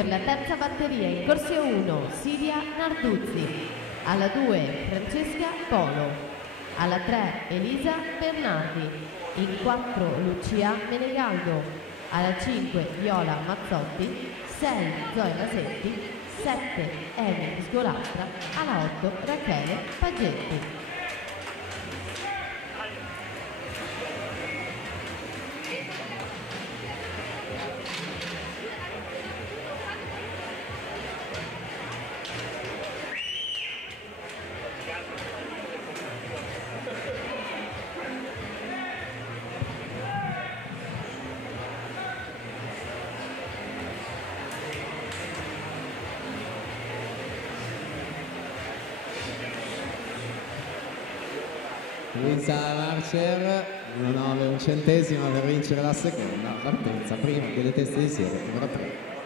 Per la terza batteria in corsia 1 Siria Narduzzi, alla 2 Francesca Polo, alla 3 Elisa Bernardi, in 4 Lucia Menegaldo, alla 5 Viola Mazzotti, 6 Zoe Masetti, 7 Emi Sgolastra, alla 8 Rachele Paggetti. Elisa Marcher, 1,9 un centesimo per vincere la seconda partenza, prima delle teste di serie numero 3.